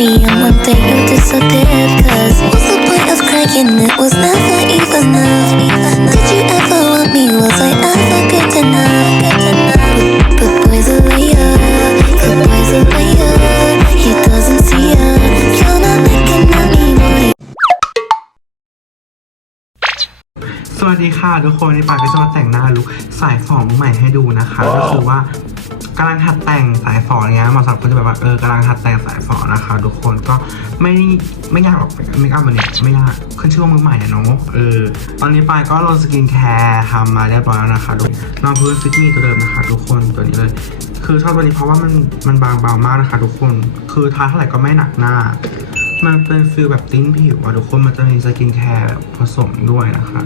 me, and one day you disappear. Cause what's the point of crying? It was never even enough. Did you ever want me? Was I ever good enough? Good enough. But boys a liar, good boys a liar. He doesn't see ya. You're not looking at me, boy. สวัสดีค่ะทุกคนในปากก็จะมาแต่งหน้าลุคสายฝอมใหม่ให้ดูนะคะ ก็คือว่า กำลังหัดแต่งสายฝอเนี้ยหมาสับคนที่แบบว่าเออกำลังหัดแต่งสายฝอนะคะทุกคนก็ไม่ไม่ยากหรอกเมคอัพมันเนี่ยไม่ยากขึ้นชื่อว่ามือใหม่อะเนาะเออตอนนี้ปายก็ลงสกินแคร์ทำมาเรียบร้อยแล้วนะคะดูรองพื้นฟิตมีตัวเดิมนะคะ ทุกคนตัวนี้เลย คือชอบตัวนี้เพราะว่ามันมันบางเบามากนะคะ ทุกคนคือทาเท่าไหร่ก็ไม่หนักหน้า มันเป็นฟิลแบบติ้นผิวอะทุกคนมันจะมีสกินแคร์ผสมด้วยนะคะ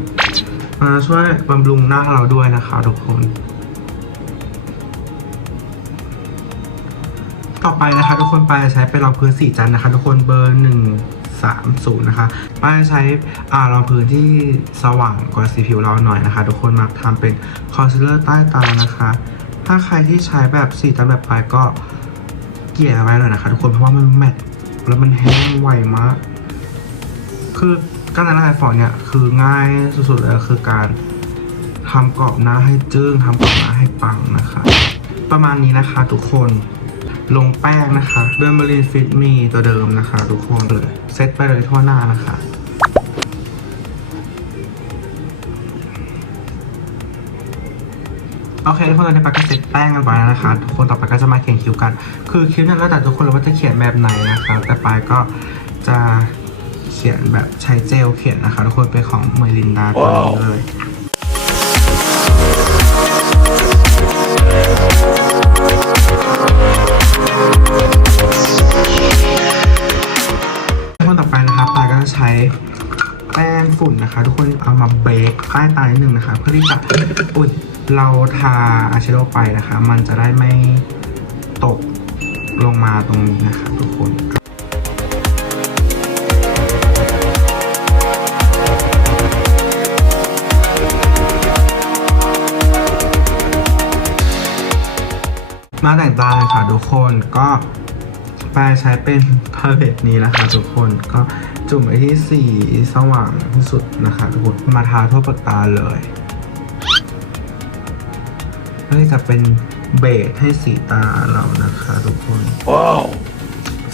มาช่วยบำรุงหน้าเราด้วยนะคะ ทุกคน ต่อไปนะคะทุกคนไปายจะใช้เป็นรองพื้นสีจันทร์นะคะ ทุกคนเบอร์หนึ่งสามศูนย์นะคะป้ายจะใช้รองพื้นที่สว่างกว่าสีผิวเราหน่อยนะคะ ทุกคนมาทำเป็นคอนซีลเลอร์ใต้ตานะคะ ถ้าใครที่ใช้แบบสีจันแบบปลายก็เกลี่ยไว้หน่อยนะคะ ทุกคนเพราะว่ามันแมตต์แล้วมันแห้งไวมาก คือการแต่งหน้าสายฝอเนี่ยคือง่ายสุดๆเลยคือการทำกรอบหน้าให้จึ้งทำกรอบหน้าให้ปังนะคะ ประมาณนี้นะคะทุกคน ลงแป้งนะคะเบอร์มารีนฟิตมีตัวเดิมนะคะ ทุกคนเลยเซตไปเลยทั่วหน้านะคะโอเคทุกคนตอนนี้ปาก็เสร็จแป้งกันไปแล้วนะคะ ทุกคนต่อไปก็จะมาเขียนคิ้วกัน คือคิ้วเนี่ยแล้วแต่ทุกคนเลยว่าจะเขียนแบบไหนนะคะ แต่ปายก็จะเขียนแบบใช้เจลเขียนนะคะ ทุกคนเป็นของเมลินดาตัวนี้เลย มาเบรกใต้ตานิดนึงนะคะเพื่อที่จะอุ้ยเราทาอายแชโดว์ไปนะคะ มันจะได้ไม่ตกลงมาตรงนี้นะคะทุกคนมาแต่งตาเลยค่ะทุกคนก็ ปายใช้เป็นพาเลตนี้นะคะทุกคนก็จุ่มไปที่สีสว่างที่สุดนะคะทุกคนมาทาทั่วปากตาเลยเพื่อที่จะเป็นเบสให้สีตาเรานะคะทุกคน Wow.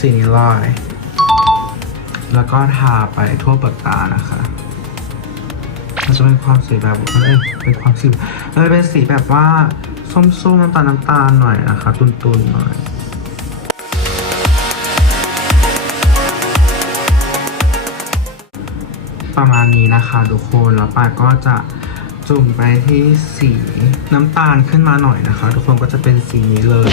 สีนี้ลอย แล้วก็ทาไปทั่วปากตานะคะมันจะเป็นความสีแบบเอ้ยเป็นความสีเอ้ยเป็นสีแบบว่าส้มๆน้ำตาลน้ำตาลหน่อยนะคะ ตุนๆหน่อย ประมาณนี้นะคะทุกคนแล้วปาก็จะจุ่มไปที่สีน้ำตาลขึ้นมาหน่อยนะคะ ทุกคนก็จะเป็นสีนี้เลย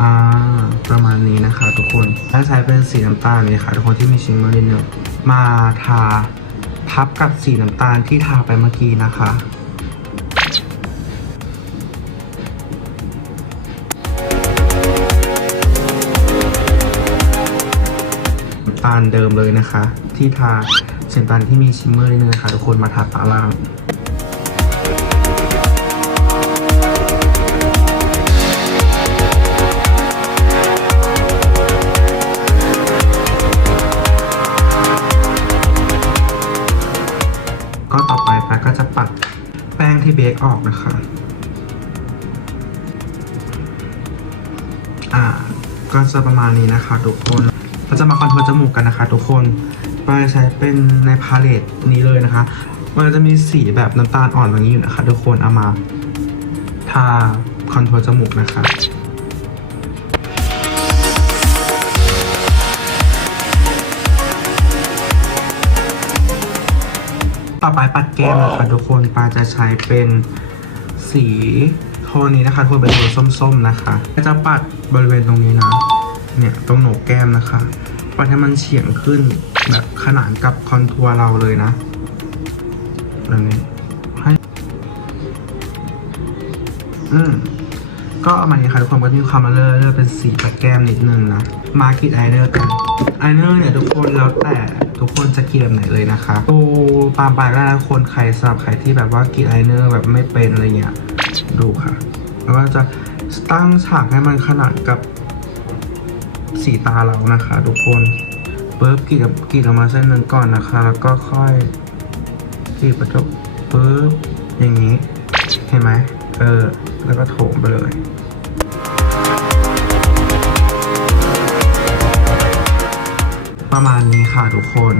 อ่าประมาณนี้นะคะทุกคนถ้าใช้เป็นสีน้ำตาลนี่ค่ะทุกคนที่มีชิมเมอร์นิดนึงมาทาทับกับสีน้ำตาลที่ทาไปเมื่อกี้นะคะ ตาลเดิมเลยนะคะ ที่ทาสีน้ำตาลที่มีชิมเมอร์นิดนึงนะคะทุกคนมาทาปาล่างก็ต่อไปไปก็จะปัดแป้งที่เบคออกนะคะ อ่าก็จะประมาณนี้นะคะทุกคน เราจะมาคอนทัวร์จมูกกันนะคะทุกคนไปใช้เป็นในพาเลตนี้เลยนะคะ มันจะมีสีแบบน้ำตาลอ่อนตรงนี้อยู่นะคะทุกคนเอามาทาคอนทัวร์จมูกนะคะต่อไปปัดแก้มนะคะทุกคนปาจะใช้เป็นสีโทนนี้นะคะโทนเป็นโทนส้มๆนะคะก็จะปัดบริเวณตรงนี้นะ เนี่ยตรงโหนกแก้มนะคะ ปให้มันเฉียงขึ้น แบบขนานกับคอนทัวร์เราเลยนะแบบนี้ให้อืมก็เอามานี้ค่ะทุกคนก็มีความมาเลอร์เป็นสีปัดแก้มนิดนึงนะมาคิดไอเนอร์กันอายไลเนอร์เนี่ยทุกคนแล้วแต่ทุกคนจะกรีดแบบไหนเลยนะคะโอ้ปามปากได้คนใครสำหรับใครที่แบบว่ากรีดอายไลเนอร์แบบไม่เป็นอะไรเงี้ยดูค่ะ แล้วก็จะตั้งฉากให้มันขนาดกับ สีตาเรานะคะทุกคนปึ๊บกรีดกับกรีดออกมาเส้นหนึ่งก่อนนะคะ แล้วก็ค่อยกรีดประจบปึ๊บอย่างนี้ เห็นไหมเออ แล้วก็โถมไปเลยประมาณนี้ค่ะทุกคน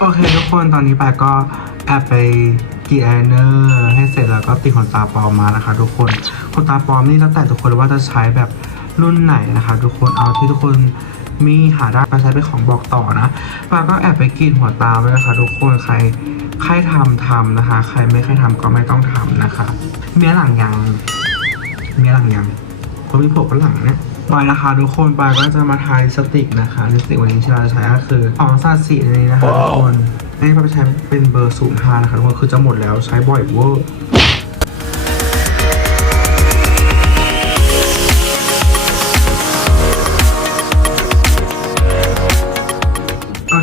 โอเคทุกคนตอนนี้ปก็แอบไปกรีดอายไลเนอร์ให้เสร็จแล้วก็ติดขนตาปลอมมานะคะ ทุกคนขนตาปลอมนี่แล้วแต่ทุกคนว่าจะใช้แบบ รุ่นไหนนะคะทุกคนเอาที่ทุกคนมีหาได้ไปใช้เป็นของบอกต่อนะปาก็แอบไปกรีดหัวตาไว้นะคะทุกคนใครใครทำทำนะคะ ใครไม่ใครทำก็ไม่ต้องทำนะคะ เมียหลังยังเมียหลังยังเพราะมีผมก็หลังเนี่ยบายนะคะทุกคนบายก็จะมาทายสติกนะคะลิปสติกวันนี้ที่เราจะใช้ก็คือของซาสีนี้นะคะทุกคนอันนี้บายใช้เป็นเบอร์ศูนย์ห้านะคะทุกคนคือจะหมดแล้วใช้บ่อยเวอร์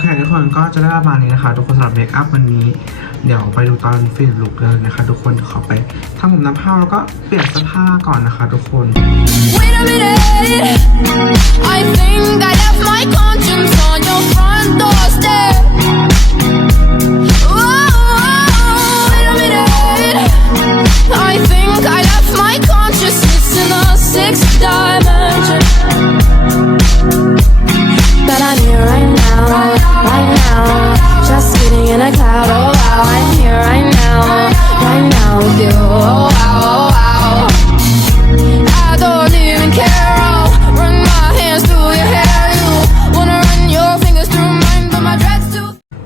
เคทุกคนก็จะได้ประมาณนี้นะคะ ทุกคนสำหรับเมคอัพวันนี้ เดี๋ยวไปดูตอนฟินลุกเลยนะคะ ทุกคนขอไปทำผมน้ำผ้าแล้วก็เปลี่ยนเสื้อผ้าก่อนนะคะ ทุกคน Wait a minute. I think I left my conscience on your front door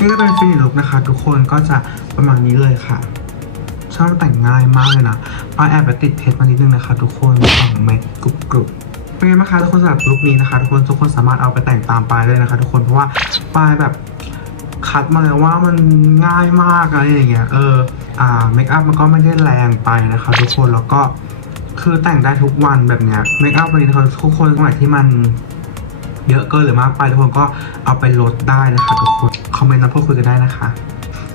นี่ก็เป็นฟินิลุกนะคะ ทุกคนก็จะประมาณนี้เลยค่ะชอบแต่งง่ายมากเลยนะปายแอบไปติดเพชรมานิดนึงนะคะ ทุกคนสองเม็ดกรุบกรุบเป็นไงบ้างคะทุกคนสำหรับลุคนี้นะคะทุกคนทุกคนสามารถเอาไปแต่งตามปายเลยนะคะ ทุกคนเพราะว่าปายแบบคัดมาเลยว่ามันง่ายมากอะไรอย่างเงี้ยเอออ่าเมคอัพมันก็ไม่ได้แรงไปนะคะ ทุกคนแล้วก็คือแต่งได้ทุกวันแบบเนี้ยเมคอัพวันนี้นะคะทุกคนตรงไหนที่มัน เยอะเกินหรือมากไปทุกคนก็เอาไปลดได้นะคะทุกคนคอมเมนต์มาพูดคุยกันได้นะคะ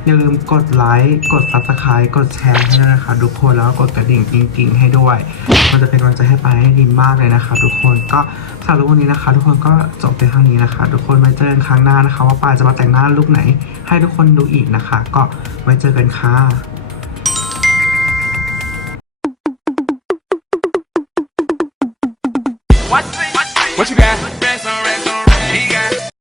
อย่าลืมกดไลค์กด subscribe กดแชร์ให้ด้วยนะคะ ทุกคนแล้วก็กดกระดิ่งกิ๊งๆให้ด้วย มันจะเป็นกำลังใจให้ไปายให้ดีมากเลยนะคะ ทุกคนก็สำหรับวันนี้นะคะ ทุกคนก็จบไปเท่านี้นะคะ ทุกคนไว้เจอกันครั้งหน้านะคะ ว่าปายจะมาแต่งหน้าลุคไหน ให้ทุกคนดูอีกนะคะ ก็ไว้เจอกันค่ะ